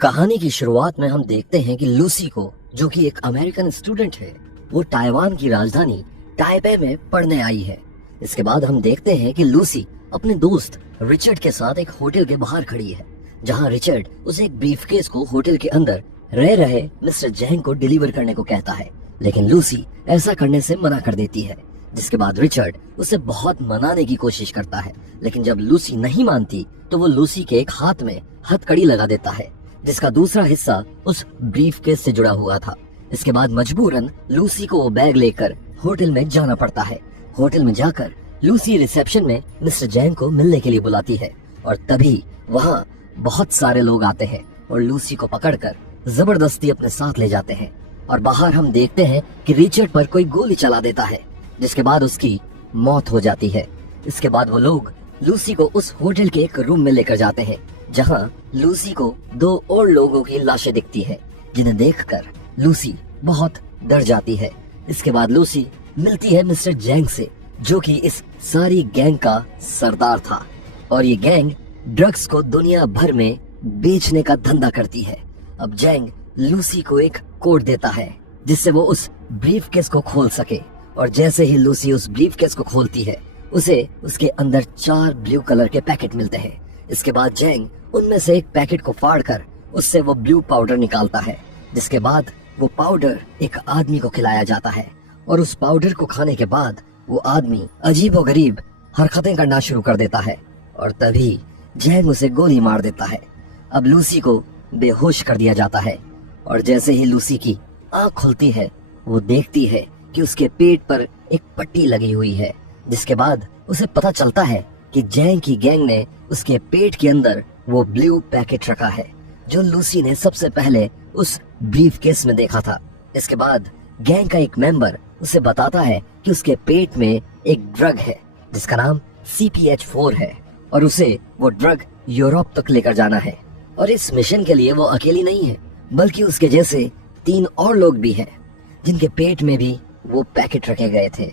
कहानी की शुरुआत में हम देखते हैं कि लूसी को, जो कि एक अमेरिकन स्टूडेंट है, वो ताइवान की राजधानी ताइपे में पढ़ने आई है। इसके बाद हम देखते हैं कि लूसी अपने दोस्त रिचर्ड के साथ एक होटल के बाहर खड़ी है, जहां रिचर्ड उसे एक ब्रीफकेस को होटल के अंदर रह रहे मिस्टर जैंग को डिलीवर करने को कहता है, लेकिन लूसी ऐसा करने से मना कर देती है। जिसके बाद रिचर्ड उसे बहुत मनाने की कोशिश करता है, लेकिन जब लूसी नहीं मानती तो वो लूसी के एक हाथ में हथकड़ी लगा देता है, जिसका दूसरा हिस्सा उस ब्रीफकेस से जुड़ा हुआ था। इसके बाद मजबूरन लूसी को वो बैग लेकर होटल में जाना पड़ता है। होटल में जाकर लूसी रिसेप्शन में मिस्टर जैंग को मिलने के लिए बुलाती है, और तभी वहाँ बहुत सारे लोग आते हैं और लूसी को पकड़कर जबरदस्ती अपने साथ ले जाते हैं। और बाहर हम देखते हैं कि रिचर्ड पर कोई गोली चला देता है, जिसके बाद उसकी मौत हो जाती है। इसके बाद वो लोग लूसी को उस होटल के एक रूम में लेकर जाते हैं, जहां लूसी को दो और लोगों की लाशें दिखती है, जिन्हें देखकर लूसी बहुत डर जाती है। इसके बाद लूसी मिलती है मिस्टर जैंग से, जो कि इस सारी गैंग का सरदार था, और ये गैंग ड्रग्स को दुनिया भर में बेचने का धंधा करती है। अब जैंग लूसी को एक कोड देता है, जिससे वो उस ब्रीफकेस को खोल सके, और जैसे ही लूसी उस ब्रीफकेस को खोलती है, उसे उसके अंदर 4 ब्लू कलर के पैकेट मिलते हैं। इसके बाद जैंग उनमें से एक पैकेट को फाड़कर उससे वो ब्लू पाउडर निकालता है, जिसके बाद वो पाउडर एक आदमी को खिलाया जाता है, और उस पाउडर को खाने के बाद वो आदमी अजीबोगरीब हरकतें करना शुरू कर देता है, और तभी जैंग उसे गोली मार देता है। अब लूसी को बेहोश कर दिया जाता है, और जैसे ही लूसी की आंख खुलती है, वो देखती है कि उसके पेट पर एक पट्टी लगी हुई है, जिसके बाद उसे पता चलता है कि जैंग की गैंग ने उसके पेट के अंदर वो ब्लू पैकेट रखा है, जो लूसी ने सबसे पहले उस ब्रीफकेस में देखा था। इसके बाद गैंग का एक मेंबर उसे बताता है कि उसके पेट में एक ड्रग है, जिसका नाम CPH4 है, और उसे वो ड्रग यूरोप तक लेकर जाना है। और इस मिशन के लिए वो अकेली नहीं है, बल्कि उसके जैसे 3 और लोग भी हैं, जिनके पेट में भी वो पैकेट रखे गए थे।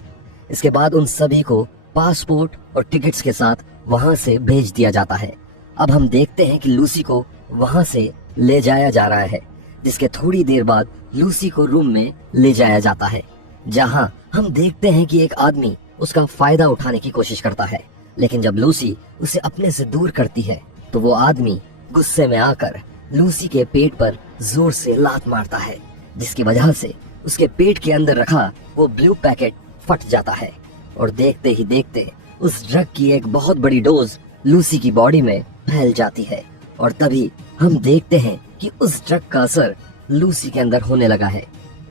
इसके बाद उन सभी को पासपोर्ट और टिकट्स के साथ वहां से भेज दिया जाता है। अब हम देखते हैं कि लूसी को वहां से ले जाया जा रहा है, जिसके थोड़ी देर बाद लूसी को रूम में ले जाया जाता है, जहां हम देखते हैं कि एक आदमी उसका फायदा उठाने की कोशिश करता है, लेकिन जब लूसी उसे अपने से दूर करती है, तो वो आदमी गुस्से में आकर लूसी के पेट पर जोर से लात मारता है, जिसकी वजह से उसके पेट के अंदर रखा वो ब्लू पैकेट फट जाता है, और देखते ही देखते उस ड्रग की एक बहुत बड़ी डोज लूसी की बॉडी में फैल जाती है। और तभी हम देखते हैं कि उस ड्रग का असर लूसी के अंदर होने लगा है,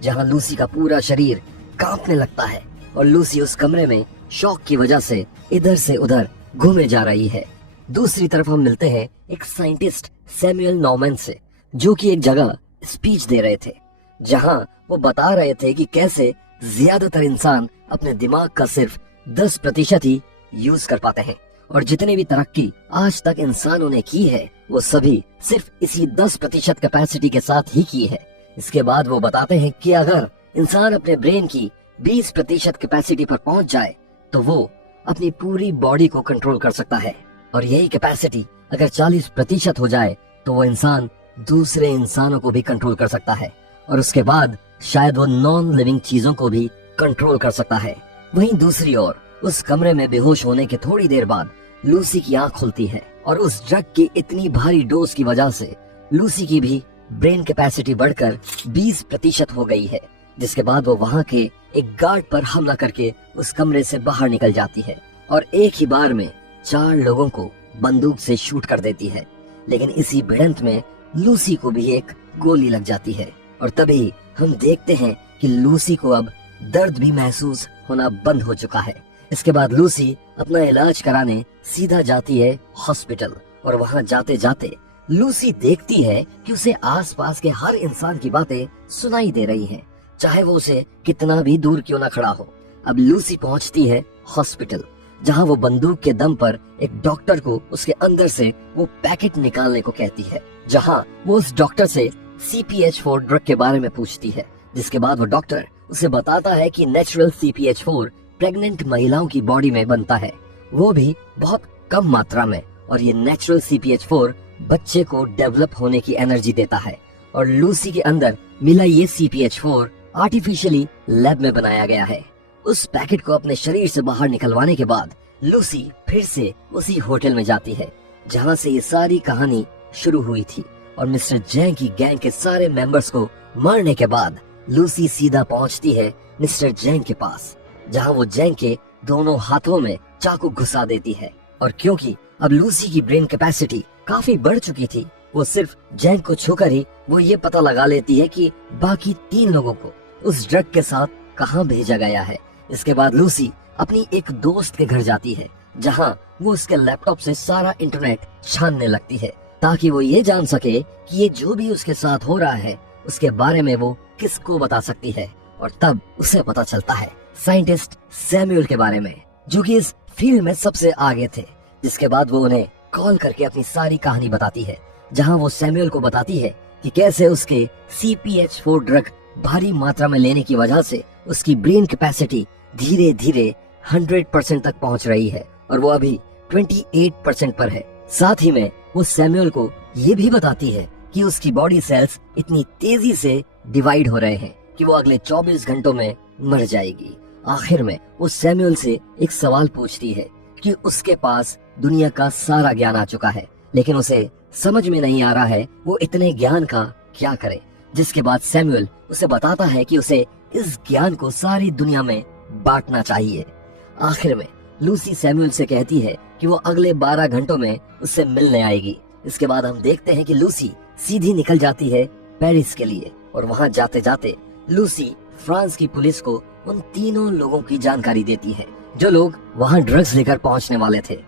जहां लूसी का पूरा शरीर कांपने लगता है, और लूसी उस कमरे में शॉक की वजह से इधर से उधर घूमे जा रही है। दूसरी तरफ हम मिलते हैं एक साइंटिस्ट सैमुअल नॉर्मन से, जो कि एक जगह स्पीच दे रहे थे, जहां वो बता रहे थे कि कैसे ज्यादातर इंसान अपने दिमाग का सिर्फ 10% ही यूज कर पाते हैं, और जितने भी तरक्की आज तक इंसानों ने की है, वो सभी सिर्फ इसी 10% कैपेसिटी के साथ ही की है। इसके बाद वो बताते हैं कि अगर इंसान अपने ब्रेन की 20% कैपेसिटी पर पहुंच जाए, तो वो अपनी पूरी बॉडी को कंट्रोल कर सकता है, और यही कैपेसिटी अगर 40% हो जाए, तो वो इंसान दूसरे इंसानों को भी कंट्रोल कर सकता है, और उसके बाद शायद वो नॉन लिविंग चीजों को भी कंट्रोल कर सकता है। वहीं दूसरी ओर उस कमरे में बेहोश होने के थोड़ी देर बाद लूसी की आंख खुलती है, और उस ड्रग की इतनी भारी डोज की वजह से लूसी की भी ब्रेन कैपेसिटी बढ़कर 20% हो गई है, जिसके बाद वो वहाँ के एक गार्ड पर हमला करके उस कमरे से बाहर निकल जाती है, और एक ही बार में 4 लोगों को बंदूक से शूट कर देती है। लेकिन इसी भिड़ंत में लूसी को भी एक गोली लग जाती है, और तभी हम देखते हैं कि लूसी को अब दर्द भी महसूस होना बंद हो चुका है। इसके बाद लूसी अपना इलाज कराने सीधा जाती है हॉस्पिटल, और वहां जाते जाते लूसी देखती है कि उसे आसपास के हर इंसान की बातें सुनाई दे रही हैं, चाहे वो उसे कितना भी दूर क्यों ना खड़ा हो। अब लूसी पहुंचती है हॉस्पिटल, जहां वो बंदूक के दम पर एक डॉक्टर को उसके अंदर से वो पैकेट निकालने को कहती है, जहां वो उस डॉक्टर से CPH4 ड्रग के बारे में पूछती है, जिसके बाद वो डॉक्टर उसे बताता है कि नेचुरल CPH4 प्रेग्नेंट महिलाओं की बॉडी में बनता है, वो भी बहुत कम मात्रा में, और ये नेचुरल CPH4 बच्चे को डेवलप होने की एनर्जी देता है। और लूसी के अंदर मिला ये CPH4 आर्टिफिशियली लैब में बनाया गया है। उस पैकेट को अपने शरीर से बाहर निकलवाने के बाद लूसी फिर से उसी होटल में जाती है जहाँ से ये सारी कहानी शुरू हुई थी। और मिस्टर जैंग की गैंग के सारे मेंबर्स को मारने के बाद लूसी सीधा पहुंचती है मिस्टर जैंग के पास, जहां वो जैंग के दोनों हाथों में चाकू घुसा देती है। और क्योंकि अब लूसी की ब्रेन कैपेसिटी काफी बढ़ चुकी थी, वो सिर्फ जैंग को छूकर ही वो ये पता लगा लेती है कि बाकी 3 लोगों को उस ड्रग के साथ कहाँ भेजा गया है। इसके बाद लूसी अपनी एक दोस्त के घर जाती है, जहां वो उसके लैपटॉप से सारा इंटरनेट छानने लगती है ताकि वो ये जान सके कि ये जो भी उसके साथ हो रहा है उसके बारे में वो किसको बता सकती है। और तब उसे पता चलता है साइंटिस्ट सैमुअल के बारे में, जो कि इस फील्ड में सबसे आगे थे। जिसके बाद वो उन्हें कॉल करके अपनी सारी कहानी बताती है, जहां वो सैमुअल को बताती है कि कैसे उसके CPH4 ड्रग भारी मात्रा में लेने की वजह से उसकी ब्रेन कैपेसिटी धीरे धीरे 100% तक पहुंच रही है और वो अभी 28% पर है। साथ ही में वो सैमुअल को ये भी बताती है कि उसकी बॉडी सेल्स इतनी तेजी से डिवाइड हो रहे हैं कि वो अगले 24 घंटों में मर जाएगी। आखिर में वो सैमुअल से एक सवाल पूछती है कि उसके पास दुनिया का सारा ज्ञान आ चुका है, लेकिन उसे समझ में नहीं आ रहा है वो इतने ज्ञान का क्या करे। जिसके बाद सैमुअल उसे बताता है कि उसे इस ज्ञान को सारी दुनिया में बांटना चाहिए। आखिर में लूसी सैमुअल से कहती है कि वो अगले 12 घंटों में उससे मिलने आएगी। इसके बाद हम देखते हैं कि लूसी सीधी निकल जाती है पेरिस के लिए और वहां जाते जाते लूसी फ्रांस की पुलिस को उन तीनों लोगों की जानकारी देती है जो लोग वहां ड्रग्स लेकर पहुंचने वाले थे।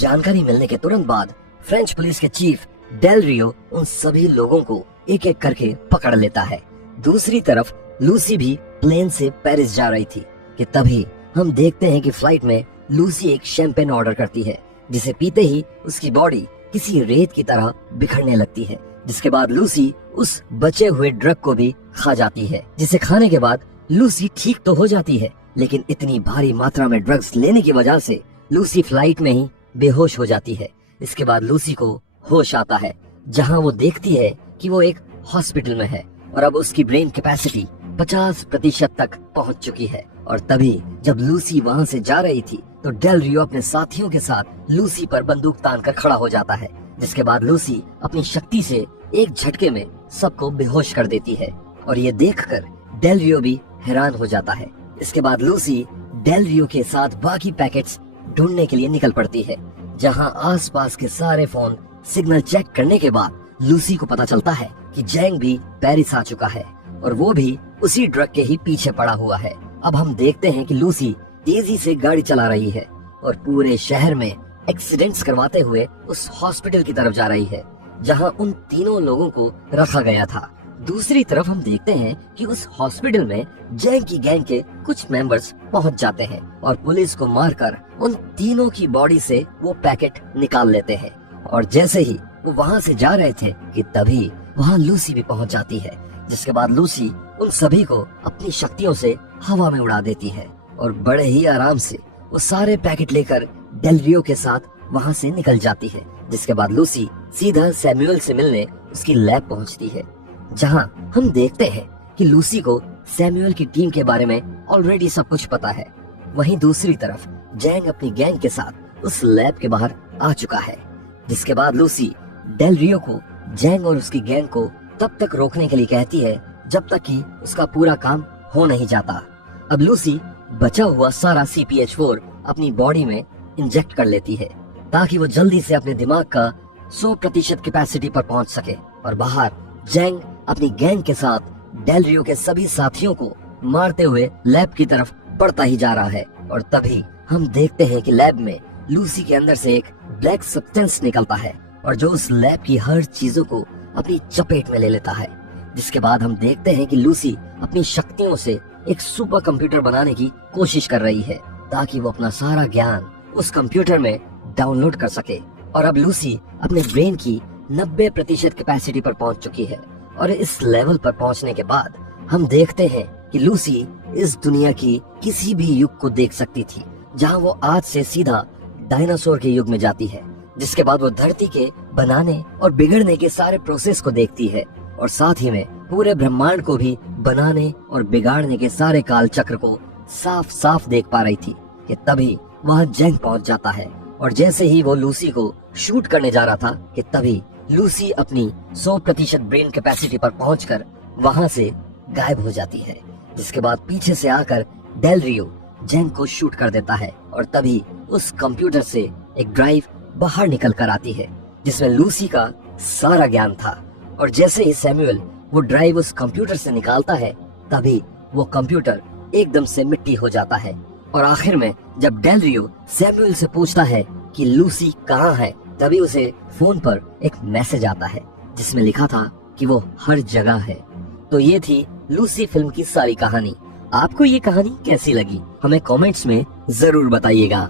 जानकारी मिलने के तुरंत बाद फ्रेंच पुलिस के चीफ डेल रियो उन सभी लोगों को एक एक करके पकड़ लेता है। दूसरी तरफ लूसी भी प्लेन से पेरिस जा रही थी कि तभी हम देखते हैं कि फ्लाइट में लूसी एक शैंपेन ऑर्डर करती है, जिसे पीते ही उसकी बॉडी किसी रेत की तरह बिखरने लगती है। जिसके बाद लूसी उस बचे हुए ड्रग को भी खा जाती है, जिसे खाने के बाद लूसी ठीक तो हो जाती है, लेकिन इतनी भारी मात्रा में ड्रग्स लेने की वजह से लूसी फ्लाइट में ही बेहोश हो जाती है। इसके बाद लूसी को होश आता है, जहां वो देखती है कि वो एक हॉस्पिटल में है और अब उसकी ब्रेन कैपेसिटी 50% तक पहुंच चुकी है। और तभी जब लूसी वहां से जा रही थी तो डेल रियो अपने साथियों के साथ लूसी पर बंदूक तान कर खड़ा हो जाता है। जिसके बाद लूसी अपनी शक्ति से एक झटके में सबको बेहोश कर देती है और ये देखकर डेल रियो भी हैरान हो जाता है। इसके बाद लूसी डेल रियो के साथ बाकी पैकेट्स ढूंढने के लिए निकल पड़ती है, जहां आसपास के सारे फोन सिग्नल चेक करने के बाद लूसी को पता चलता है कि जैंग भी पेरिस आ चुका है और वो भी उसी ड्रग के ही पीछे पड़ा हुआ है। अब हम देखते हैं कि लूसी तेजी से गाड़ी चला रही है और पूरे शहर में एक्सीडेंट्स करवाते हुए उस हॉस्पिटल की तरफ जा रही है जहां उन तीनों लोगों को रखा गया था। दूसरी तरफ हम देखते हैं कि उस हॉस्पिटल में जैंग की गैंग के कुछ मेंबर्स पहुंच जाते हैं और पुलिस को मारकर उन तीनों की बॉडी से वो पैकेट निकाल लेते हैं। और जैसे ही वो वहां से जा रहे थे कि तभी वहां लूसी भी पहुंच जाती है। जिसके बाद लूसी उन सभी को अपनी शक्तियों से हवा में उड़ा देती है और बड़े ही आराम से वो सारे पैकेट लेकर डेल रियो के साथ वहां से निकल जाती है। जिसके बाद लूसी सीधा सैमुअल से मिलने उसकी लैब पहुंचती है, जहां हम देखते हैं कि लूसी को सैमुअल की टीम के बारे में ऑलरेडी सब कुछ पता है। वहीं दूसरी तरफ जैंग अपनी गैंग के साथ उस लैब के बाहर आ चुका है। जिसके बाद लूसी डेल रियो को जैंग और उसकी गैंग को तब तक रोकने के लिए कहती है जब तक कि उसका पूरा काम हो नहीं जाता। अब लूसी बचा हुआ सारा CPH4 अपनी बॉडी में इंजेक्ट कर लेती है ताकि वो जल्दी से अपने दिमाग का 100% कैपेसिटी पर पहुंच सके। और बाहर जैंग अपनी गैंग के साथ डेल रियो के सभी साथियों को मारते हुए लैब की तरफ बढ़ता ही जा रहा है। और तभी हम देखते हैं कि लैब में लूसी के अंदर से एक ब्लैक सब्सटेंस निकलता है और जो उस लैब की हर चीजों को अपनी चपेट में ले लेता है। जिसके बाद हम देखते हैं कि लूसी अपनी शक्तियों से एक सुपर कंप्यूटर बनाने की कोशिश कर रही है ताकि वो अपना सारा ज्ञान उस कंप्यूटर में डाउनलोड कर सके। और अब लूसी अपने ब्रेन की 90% कैपेसिटी पर पहुंच चुकी है और इस लेवल पर पहुंचने के बाद हम देखते हैं कि लूसी इस दुनिया की किसी भी युग को देख सकती थी, जहां वो आज से सीधा डायनासोर के युग में जाती है, जिसके बाद वो धरती के बनाने और बिगड़ने के सारे प्रोसेस को देखती है और साथ ही में पूरे ब्रह्मांड को भी बनाने और बिगाड़ने के सारे काल चक्र को साफ साफ देख पा रही थी कि तभी वहाँ जेंग पहुंच जाता है। और जैसे ही वो लूसी को शूट करने जा रहा था कि तभी लूसी अपनी 100% ब्रेन कैपेसिटी पर पहुंचकर वहां से गायब हो जाती है। जिसके बाद पीछे से आकर डेल रियो जेंग को शूट कर देता है और तभी उस कंप्यूटर से एक ड्राइव बाहर निकल कर आती है जिसमें लूसी का सारा ज्ञान था। और जैसे ही सैमुअल वो ड्राइव उस कंप्यूटर से निकालता है तभी वो कंप्यूटर एकदम से मिट्टी हो जाता है। और आखिर में जब डेल रियो सैमुअल से पूछता है कि लूसी कहाँ है, तभी उसे फोन पर एक मैसेज आता है जिसमें लिखा था कि वो हर जगह है। तो ये थी लूसी फिल्म की सारी कहानी। आपको ये कहानी कैसी लगी हमें कमेंट्स में जरूर बताइएगा।